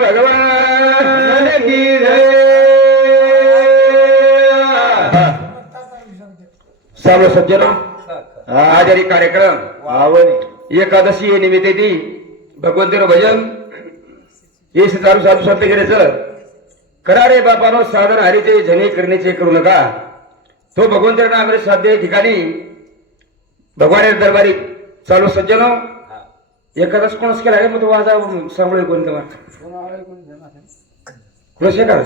भगवान की जय। सर्व सज्जनो आजारी कार्यक्रम एकादशी निमित्ते भगवंतीचं भजन हे साधू साधू संत गेल्याचं करा रे बापानो साधन हरीचे जने करण्याचे करू नका। तो भगवंतांना आम्ही साध्य ठिकाणी भगवान दरबारी चालू सज्जनो एकादश कोणच केला आहे मग तो वाजा सांभाळ कोण तेव्हा कोणशे का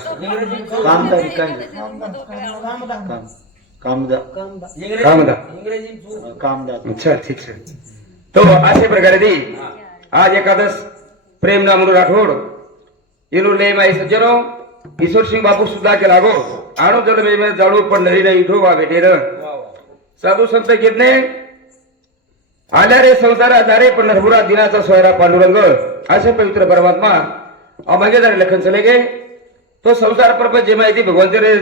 कामदा अच्छा ठीक आहे। तो असे प्रकारे दी आज एकादश प्रेम नामनु राठोड इनु ले माई सज्जनो ईश्वर सिंह बापू सुद्धा केला गो आणू जड में जाणू पण नरी नाही ठोवा भेटेर साधू संत घेतने आल्या रे संसार आधारे पण नरभुरा दिनाचा सोयरा पांडुरंग असे पवित्र परमात्मा अभंगेदार लखन चले गे। तो संसार प्रपंच जे माहिती भगवंत रे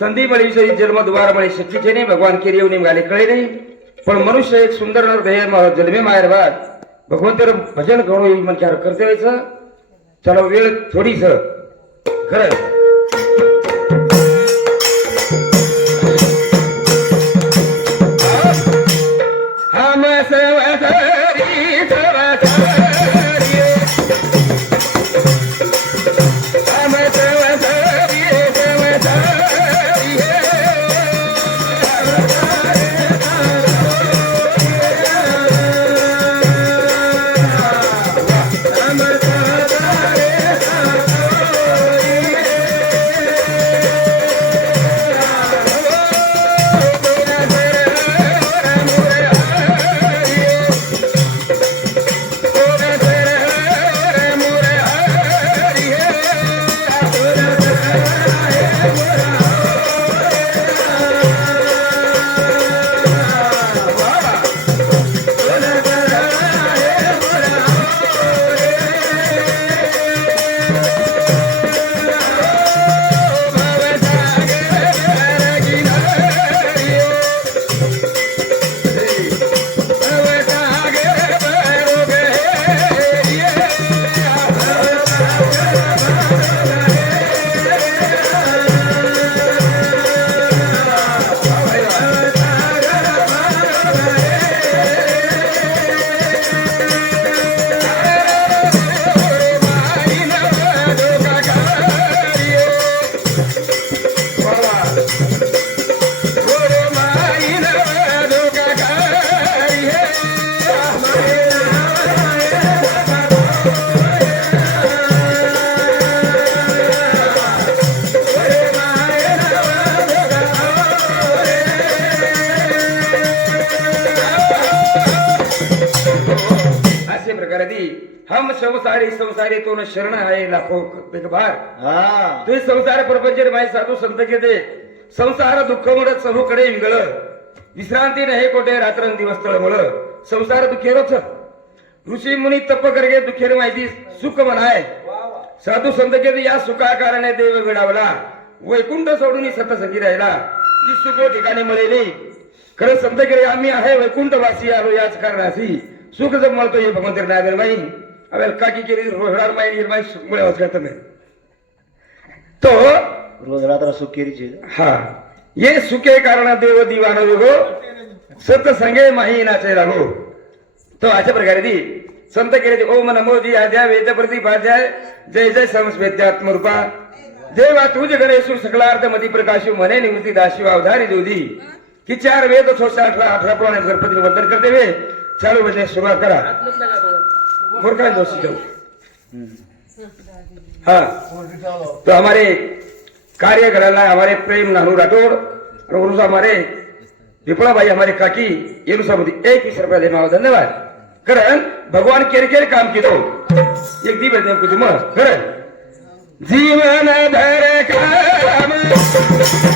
संधी मळी जन्म द्वार मळी शक्तीचे नाही भगवान केरी येऊन निघाले कळे नाही पण मनुष्य एक सुंदर देह जन्मे मायर बाद भगवंत भजन करू मन क्या करते व्हायचं चलो वेळ थोडीच खरं हम संसारी संसारी तो न शरण आहे लाखो बार तुझे संसार प्रपंच माय साधू संत घेते संसार दुःख मुळे चहूकडे विंगळ विश्रांती नाही कोठे रात्रं दिवस तळमळ संसार दुखेरोच ऋषी मुनी तप करगे दुखेर माहिती सुख म्हणाय साधू संत घेते या सुखा कारणे देव विडावला वैकुंठ सोडून सतसंगी राहिला ही सुख ठिकाणी मिळेली खरं संत घेते आम्ही आहे वैकुंठवासी आलो याच कारणाशी सुख जब મળતો ये भगवंत नागर माई अब काकी केरी रोहरार माई निर्माई मुळे होत करता मैं तो रोज रात्र सुख केरी छे हाँ ये सुखे कारण देव दीवानो योगो सत संगे माही नाचे लागो। तो अशा प्रकारे दी संत केले ओम नमो जी आद्या वेद प्रतिपाद्याय जय जय संस्वेत्यात्मरूपा देवा तुझ गणेशु सकलार्थ मधी प्रकाशु मने निवृत्ती दाशी अवधारी जोदी कि चार वेद 18 प्रमाणे गणपती वंदन करते हुए चालू बजने शुरुआत करा मुर्खा दोषी जाओ। हाँ तो हमारे कार्य कराना हमारे प्रेम नानू राठौड़ और हमारे विपला भाई हमारे काकी ये एक 20 रुपया देना धन्यवाद करण भगवान केर केर काम की दो एक दी बजने कुछ मत करण जीवन धर काम जीवन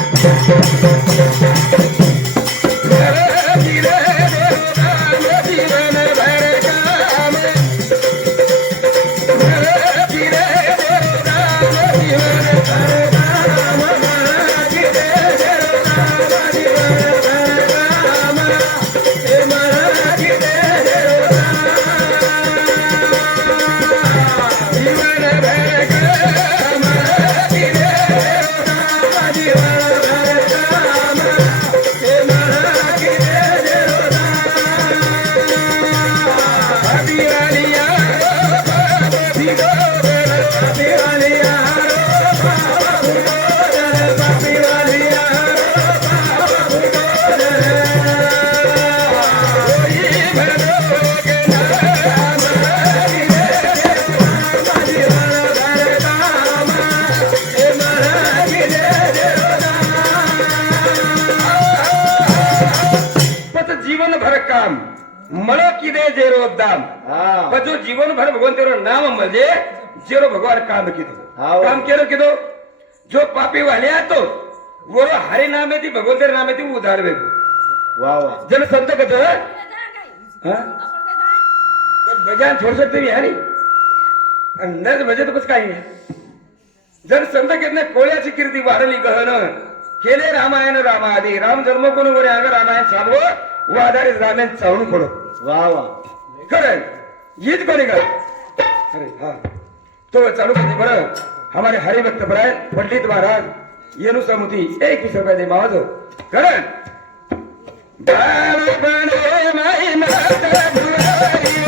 મળો કીધે જેરો દામ હા પણ જો જીવનભર ભગવાન તેરો નામ મળજે જેરો ભગવાન કામ કીધું હા. કામ કેરો કીધું જો પાપી વાલ્યા તો વોરો હરિ નામેથી ભગવાન તેરા નામેથી ઉધારવે વાહ વાહ જન સંત કહેતો હા ભજન છોડ सकते भी है नहीं अंदर बजे तो कुछ काही नहीं जर संत कहते कोळ्याची कीर्ती वाढली गहन केले रामायण रामादी राम जन्म कोण वरे अंग रामायण सांगो वादारी रामायण चावून पडो वाह वाह खरं हीच कोणी कर अरे हा तो चालू करते बरं हमारे हरिभक्त बराय पंडित महाराज येनु समुती 21 रुपये दे मावज खरं बाळपणे माई माता भुरारी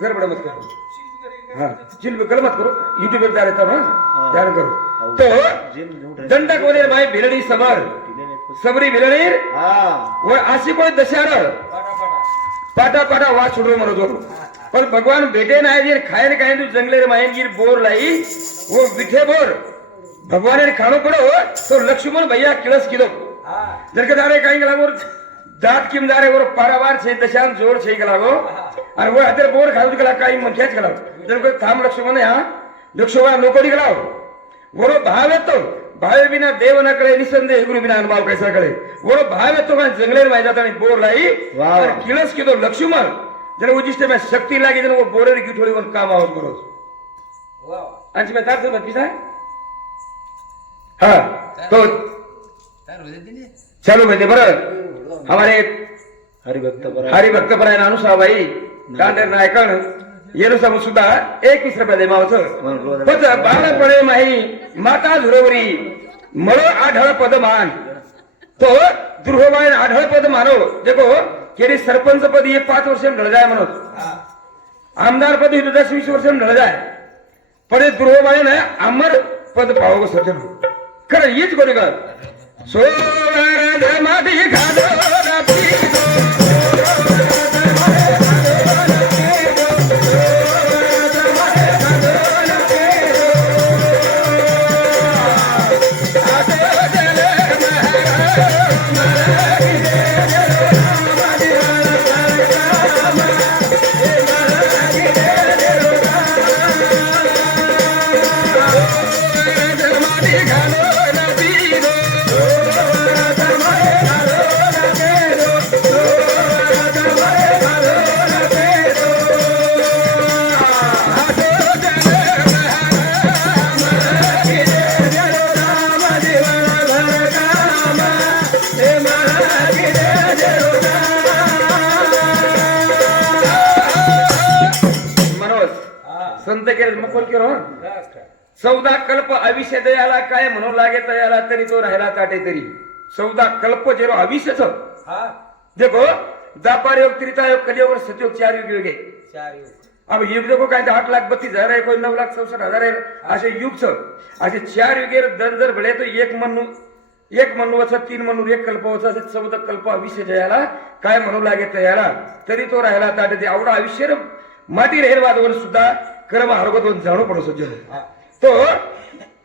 गड़बड़ मत करो हाँ चिल गल मत करो यूट्यूब पे डाले तब हाँ ध्यान करो तो दंडक वने माय भिलणी समर सबरी भिलणी हाँ वो आशी कोई दशार पाटा पाटा वा छुड़ो मरो जो पर भगवान बेटे ना है खाए ने खाए तो जंगले रे मायन गिर बोर लाई वो बिठे बोर भगवान ने खानो पड़ो तो लक्ष्मण भैया किलस किलो जरके दारे काई गला बोर दात किम दारे वो पारावार छे दशान जोर छे गला वो और वो अदर बोर खाऊ गला काई मन खेच गला जरके थाम लक्ष्मण यहाँ लक्ष्मण नोकरी गला वो भाव है तो भावे बिना देव न करे निसंदेह गुरु बिना अनुभव कैसा करे वो भाव है तो मैं जंगले में जाता नहीं बोर लाई और किलस किलो लक्ष्मण जरा उजिष्टे में शक्ति लागी जन वो बोरे की थोड़ी वन काम आवत करो वाह अंश में तार से मत पिसा हाँ तो चलो बेटे बरं हमारे हरिभक्त परायण अनुसाबाई दांडेर नायकन येनु समूह सुद्धा 21 रुपये दे मावचं पण बाळपणे माही माता झुरवरी मळो आढळ पदमान तो दुर्होबाई आढळ पद मानो देखो केरी सरपंच पद ये 5 वर्ष ढळ जाय म्हणत आमदार पद ही 10-20 वर्ष ढळ जाय पण दुर्होबाई ने अमर पद पावो सजन खरं हीच गोरी का सोवर माटी खादो राती संत केले मकोल केलो 14 कल्प अविष्य दयाला काय म्हणू लागे तयाला तरी तो राहिला ताटे तरी 14 कल्प जेरो अविष्यच देखो दापार योग त्रिता योग कलियोग और सतयोग 4 युग है 4 युग अब युग देखो काय 8,32,000 है कोई 9,67,000 है असे युग छ असे 4 युगेर दर भले तो एक मनु वच 3 मनु एक कल्प वच असे 14 कल्प अविष्य दयाला काय म्हणू लागे तयाला तरी तो राहिला ताटे ते आवडा अविष्य माटी रेहरवादवर सुद्धा कर्म हरगत जाणू पडो सज्जन तो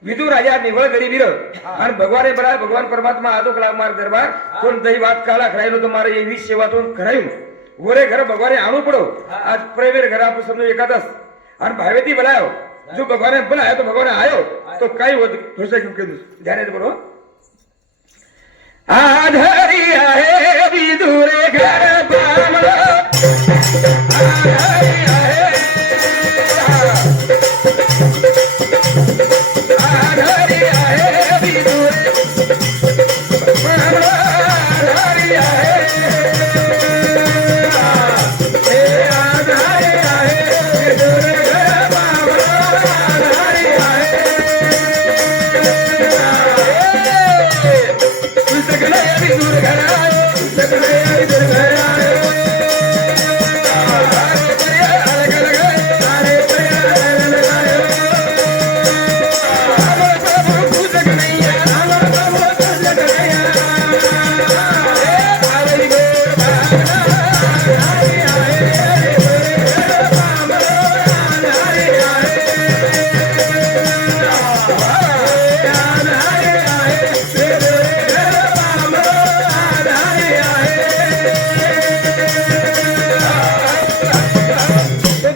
विदु राजा निवळ गरी वीर आणि भगवान बरा भगवान परमात्मा आदो कला मार दरबार कोण दही बात काला खरायनो तो मारे ये वीस सेवा तो खरायूं वरे घर भगवान आणू पडो आज प्रेमेर घर आप समझो एकादश आणि भावेती बुलायो जो भगवान बुलाया तो भगवान आयो तो काही होत थोडसे क्यों ध्यान दे बरो आधारी आहे विदुरे घर बामळा आधारी आहे आधारी आहे विदुरे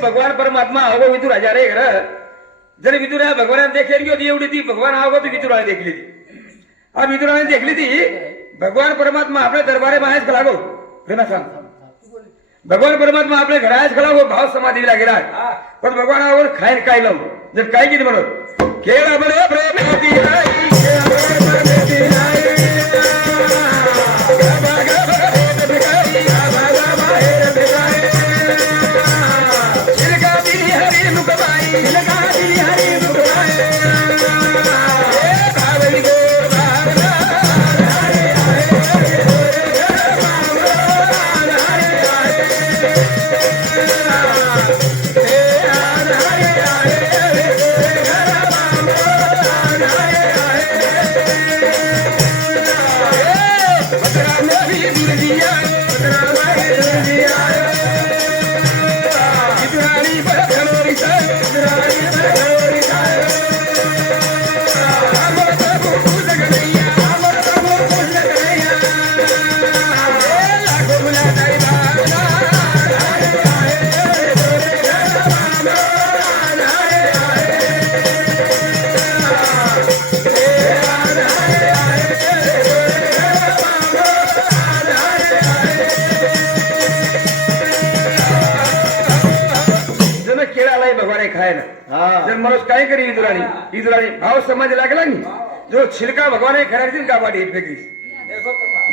भगवान परमात्मा आवो विदुर राजा रे घर जर विदुर भगवान देखली होती एवढी ती भगवान आवो तो विदुराने देखली ती हा विदुराने देखली ती भगवान परमात्मा आपल्या दरबारे बाहेर खलागो रे सांग भगवान परमात्मा आपल्या घरात खलागो भाव समाधीला गेला पण भगवान आवर खायन काय लावू जर काय किती म्हणत खेळ बरे प्रेम हा जर माणूस काय करी इदुराणी भाव समाज लागला नी जो छिलका भगवान खराडी गावाडी फेकली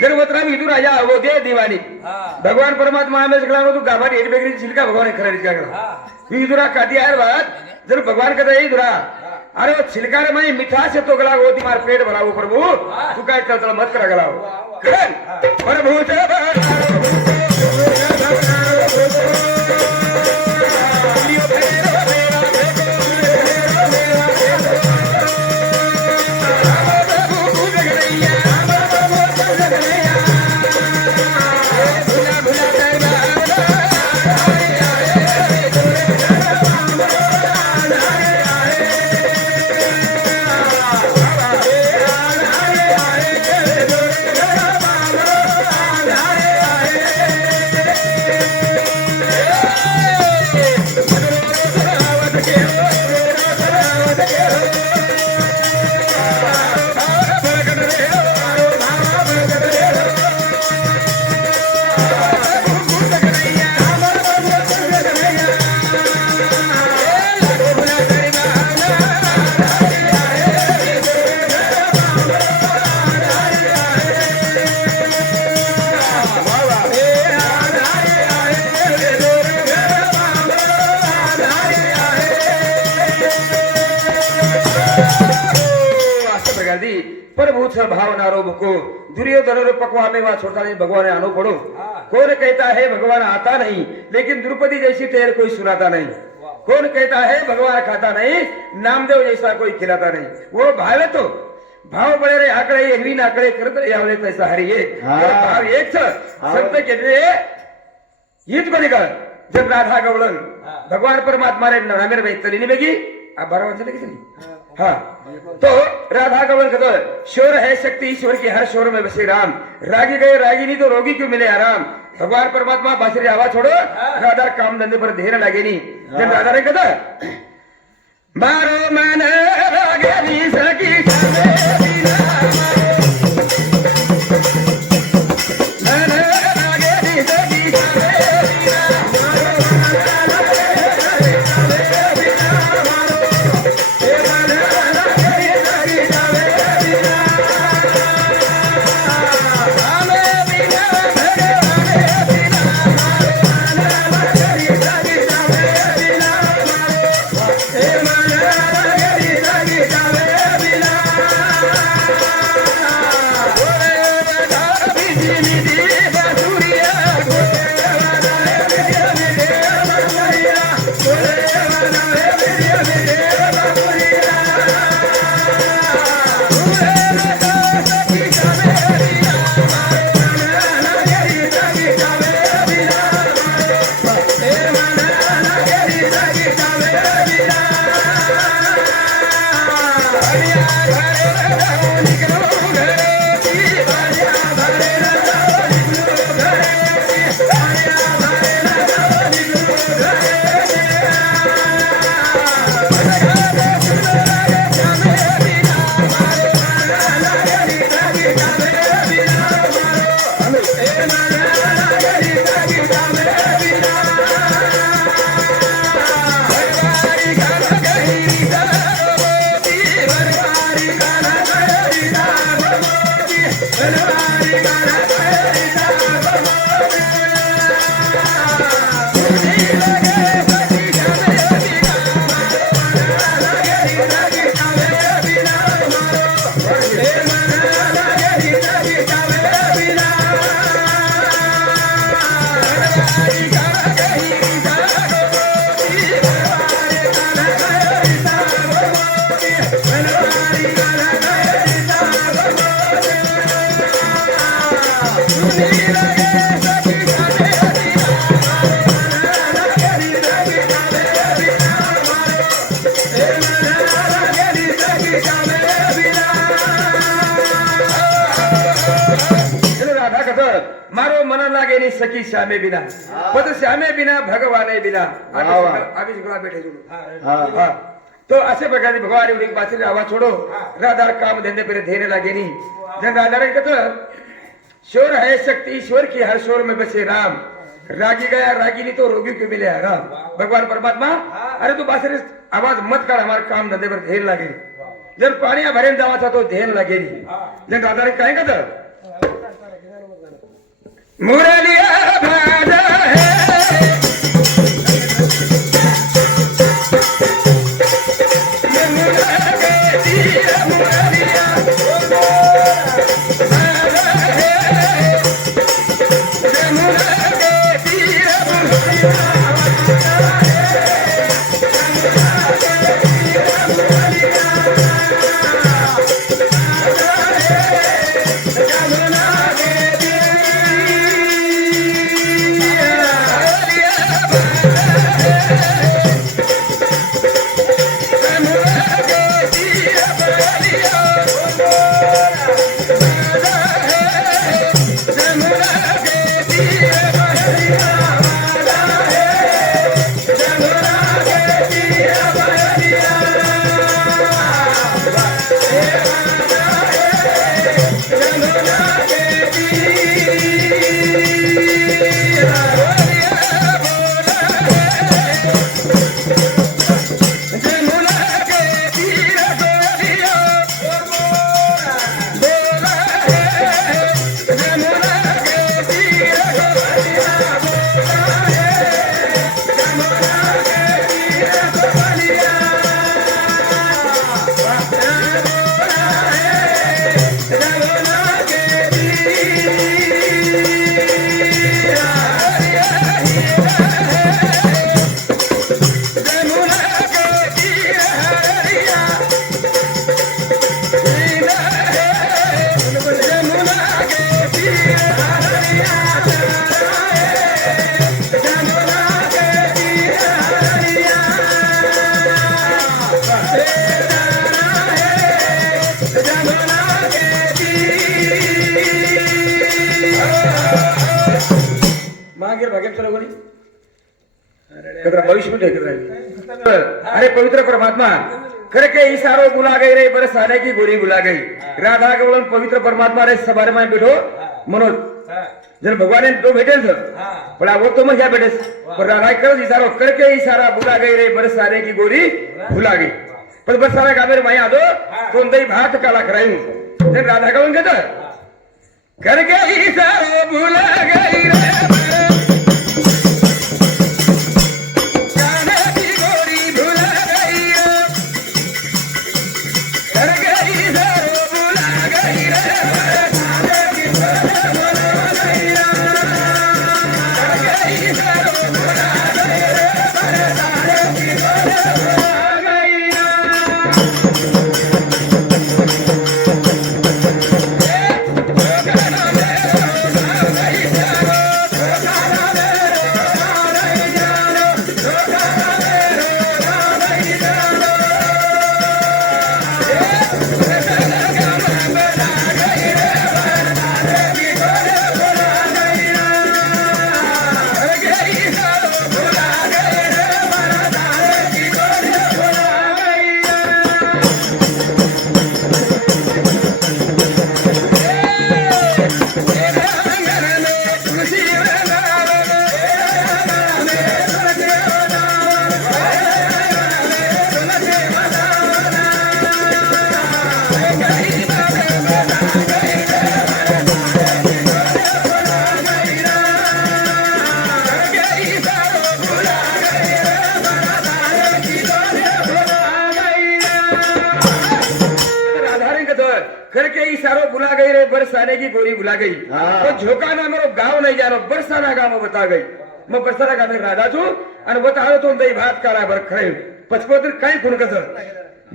जर वतराम इदू राजा हो दे दिवाणी भगवान परमात्मा आमेश गला तू गावाडी हेड फेकली छिलका भगवान खराडी का गला इदुरा काटी यार बात जर भगवान कहता इदुरा अरे वो छिलका रे मैं मिठा से तो गला होती मार पेट भराओ प्रभु तू काय चल मत करा गलाओ प्रभु प्रभु भावनारो भको दुर्योधन पकवा में वहां छोड़ता नहीं भगवान आनो पड़ो कौन कहता है भगवान आता नहीं लेकिन द्रुपदी जैसी टेर कोई सुनाता नहीं कौन कहता है भगवान खाता नहीं नामदेव जैसा कोई खिलाता नहीं वो भाव है तो भाव बड़े रे आकड़े एवी नाकड़े करत यावले तैसा हरिये भाव एक सत्य कहते हीच बनेगा जब राधा गवलन भगवान परमात्मा रे नामेर बैतली नहीं बेगी आप 12 वाजले किती हाँ तो राधा गवलन कहते शोर है शक्ति ईश्वर की हर शोर में बसे राम रागी गए रागिनी तो रोगी क्यों मिले आराम भगवान परमात्मा बांसुरी आवाज छोड़ो राधा काम धंधे पर ढेर लगे नहीं जब राधा ने कहता मारो मन रागे नी सकी मारो मन लागे नी सखी श्यामे बिना पद श्यामे बिना भगवाने बिना अभी जुगला बैठे हा तो असे प्रकारे भगवान एवढी बातरी आवाज छोडो राधा काम धंदे पर धेने लागे नी जन राधा ने कहतो शोर है शक्ति ईश्वर की हर शोर में बसे राम रागी गया रागी नहीं तो रोगी को मिले राम भगवान परमात्मा अरे तू बासरी आवाज मत कर हमारे काम धंधे पर धेन लागे जर पाणी भरेन जावाचा तो धेन लागे जन राधा ने काय कहतो मुरलिया भाजा है यमुना के तीर मुरलिया भाजा है यमुना के तीर मुरलिया भविष्य में अरे पवित्र परमात्मा करके इशारो बुला गई रे बरसाने की गोरी बुला गई राधा के बोलन पवित्र परमात्मा रे सवार में बैठो मनोज जन भगवान ने दो भेटे बोला वो तो मैं क्या बैठे पर राधा कर इशारो करके इशारा बुला गई रे बरसाने की गोरी भुला गई पर बरसाने का मेरे माया दो कोणताही भात काला करायू जन राधा का बोलन कहता करके इशारो बुला गई रे गई सारो भुला गई रे बरसाने की गोरी भुला गई हाँ। तो झोकाना मेरो गाव नहीं जानो बरसाना गाव में बता गई मैं बरसाना गाव में राजा छू और बताओ तो दही भात काला बर खड़े पचपोतर कई फुन कसर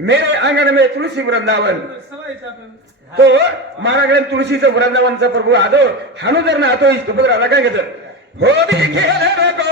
मेरे आंगन में तुलसी वृंदावन तो मारा गडे तुळशीचं वृंदावनचा प्रभू आदो हाणू जर ना आतो इष्ट पुत्र आला काय घेत होली खेळ नको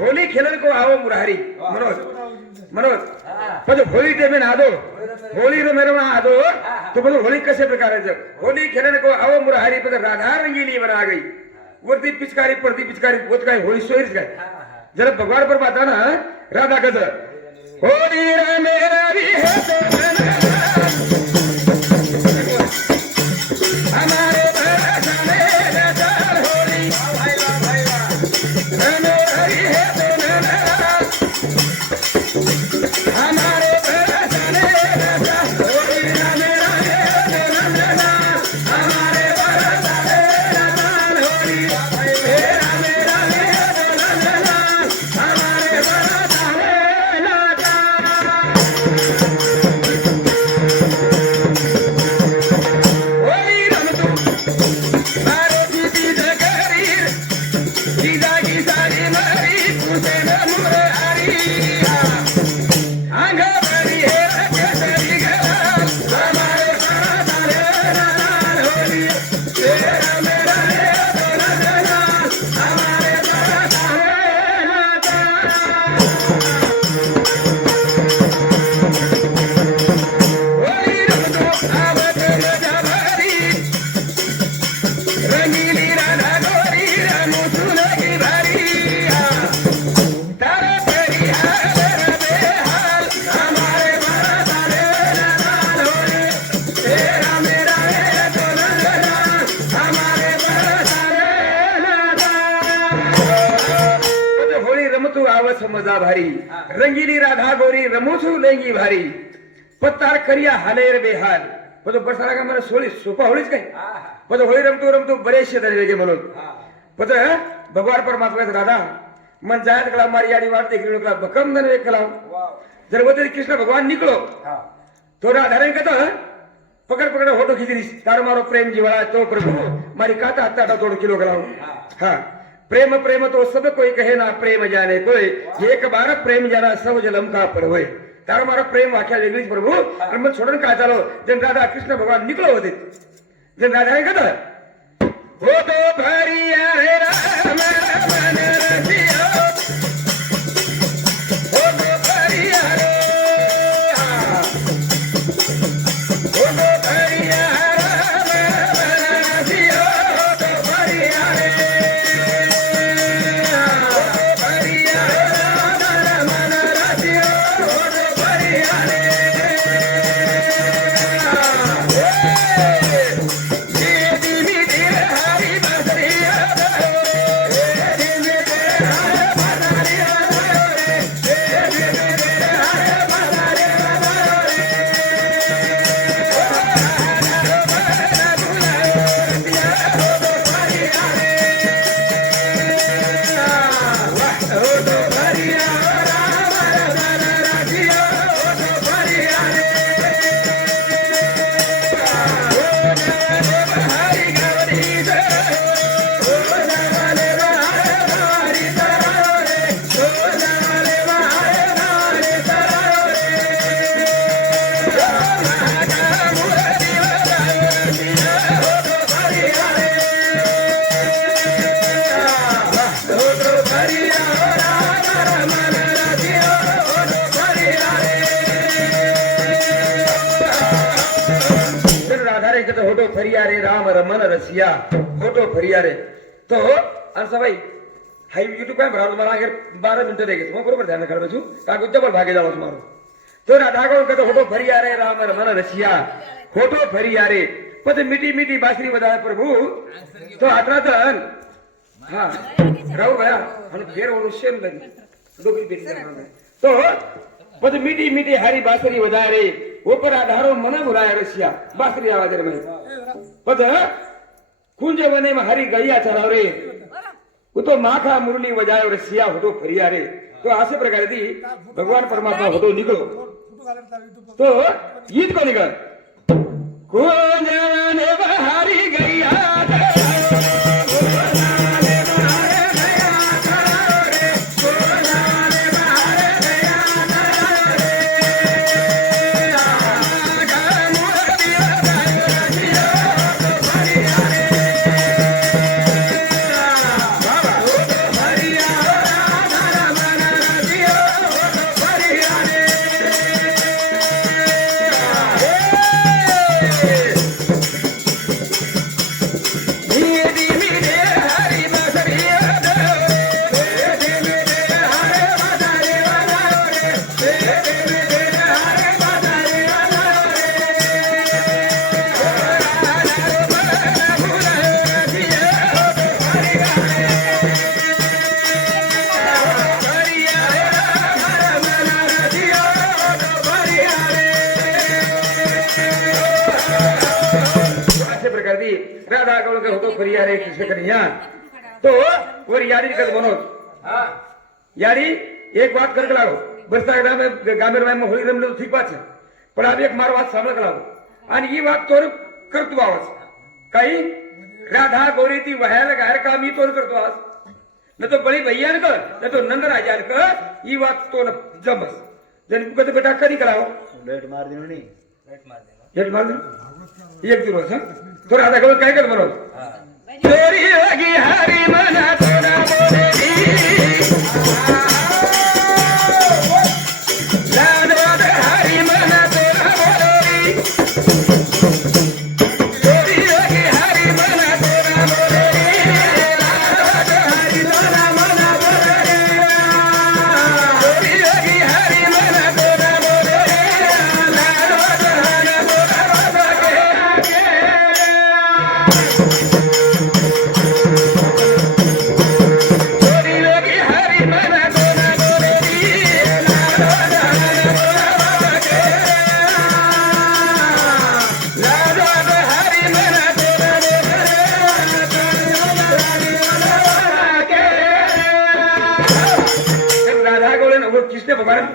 होली खेलन को आओ मुरारी मनोज मनोज पण होली ते में आदो होली रे मेरे में आदो तो बोलो होली कसे प्रकाराचं होली खेलन को आओ मुरारी पण राधा रंगीली बना गई वरती पिचकारी पडती पिचकारी होत काय होळी सोयीच काय जरा भगवान पर बाता ना राधा कसं होली रे मेरा भी है हमारे बरसाने नजर होली मेरा भी है हमारे बरसाने नजर होली मेरा हमारे बरसाने नजर होली मेरा हमारे बरसाने होली रमतू मारो दीदी जगरी गीता की सारी मरी तुझे नमुरे हरी आंग बड़ी है रकेसरी गला हमारे बरसाने नजर होली तेरा मेरा है दोनों हमारे बरसाने होली रमतू आवत मजा भरी रंगीली राधा गोरी रमू सुनगी भारी तारा तेरी हाल रबे हाल हमारे बरसाने नजर होली तेरा मेरा है दोनों हमारे बरसाने नजर होली रमतू आवत मजा भारी रंगीली राधा गोरी रमू सुनगी भारी पत्तार करिया हालेर बेहाल पण बरसाला का मला सोळी सोपा होळीच काय पण होळी रमतो रमतो बरेचसे धरले गे म्हणून पण भगवान परमात्मा राधा मन जायत कला मारी आडी वाट देखील कला भकम दन एक कला जर वो कृष्ण भगवान निकलो तो राधा कहता पकड़ पकड़ होटो खींची तारो मारो प्रेम जीवाला तो प्रभु मारी काता हत्ता तोड़ किलो कलाऊ हाँ प्रेम प्रेम तो सब कोई कहे ना प्रेम जाने कोई एक बार प्रेम जाना सब जलम का परवय तारो मारो प्रेम वाक्या वेगळीच प्रभू आणि मग सोडून काय चालो जन राधा कृष्ण भगवान निकलो होते जन राधा कहता हो तो भरिया रे राम मन रसिया हो तो भरिया रे हो तो भरिया राम मन रसिया हो तो भरिया रे हो तो भरिया राम मन रसिया हो तो भरिया रे होटो फरिया रे राम रमन रसिया होटो फरिया रे तो अंसा भाई हाई यूट्यूब पे भरा तुम्हारा अगर 12 मिनट देगे तुम बरोबर ध्यान कर बचू का कुछ डबल भागे जाओ तुम्हारो तो राधा को कहते होटो फरिया रे राम रमन रसिया होटो फरिया रे पते मीठी मीठी बांसुरी बजाए प्रभु तो आत्रा तन हा राहू भया आणि फेर ओळू शेम लगी डोकरी बेटी जाना तो पद मीठी मीठी हरी बासरी बजाए रे ऊपर आधारो मन बुलाए रसिया बासरी आवाज रे में पद कुंज वने में हरी गैया चराव रे वो तो माखा मुरली बजाए रसिया होतो फरिया रे तो असे प्रकारे ती भगवान परमात्मा होतो निघलो तो गीत को निघल कुंज वने में हरी गैया राधा गौड़ के होतो फरिया रे कृष्ण कन्हैया तो और यारी कद बनो यारी एक बात करके लागो बरसा में गामेर में होली रमले तो ठीक बात है पण अब एक मार बात सामने लागो आणि ही बात तोर करतो आवाज काही राधा गौरी ती वहायला गायर काम ही तोर करतो आवाज न तो बळी भैया न न तो नंद राजा न ही बात तो जमस जन कद बेटा कधी करावो लेट मार देनो नहीं हेट मार दे एक दिवस तो राधा गौड़ काय कर बरो चोरी लगी हरी मना तोरा बोलेरी लाडोद हरी मना तोरा बोलेरी चोरी लगी हरी मना तोरा बोलेरी लाडोद हरी तोरा मना बोलेरी चोरी लगी हरी मना तोरा बोलेरी लाडोद हरी तोरा बोलेरी किसने भगवान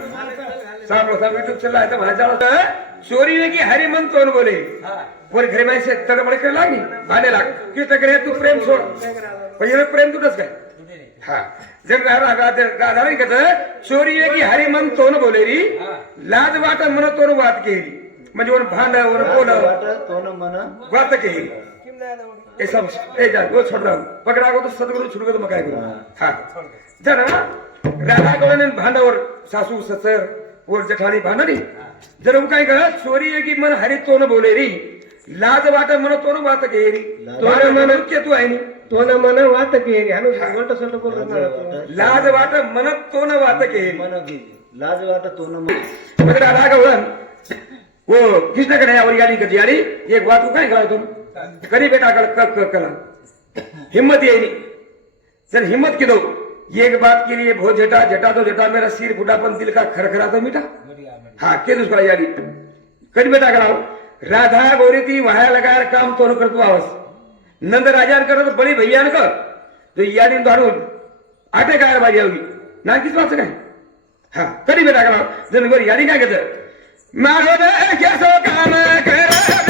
साहब यूट्यूब चल रहा है तो वहां जाओ चोरी ने की हरि मन तो बोले और घर में से तड़बड़ कर लागी भाने लाग किस करे तू प्रेम छोड़ पहिले प्रेम तुटच काय हा जर राधा नाही कसं चोरी ने की हरि मन तो बोले री लाज वाट मन तो बात केली म्हणजे वर भांड वर बोल तो न मन बात केली ए सब ए जा वो छोड़ रहा पकड़ा को तो सदगुरु छुड़ तो मकाय करू हा जरा राधा गौड़ भांडावर सासू ससर वर जठाणी भांडणी जर काय करा चोरी आहे की मन हरी तो न बोले री लाज वाट मन तो न बात केली तो मन के तू आहे नी तो न मन वात केली हानो उलट सलट बोल लाज वाट मन तो न बात केली मन की लाज वाट तो न मन मगर राधा गौड़ वो कृष्ण कन्हैया और यानी कजी यानी एक बात को काय करा तुम करी बेटा कला हिम्मत ये नहीं सर हिम्मत की दो ये एक बात के लिए बहुत जटा तो जटा मेरा सिर फूटा पण दिल का खरखरा तो मीठा हाँ के दुष्करा यारी करी बेटा कराओ राधा गौरी ती वहां लगाया काम तो करतो आवाज नंद राजा करत बड़ी भैया न कर तो यारी दारू आटे काय बाजी होगी ना किस बात काय हाँ करी बेटा कराओ जन गौरी यारी काय कहते मारो दे कैसो काम कर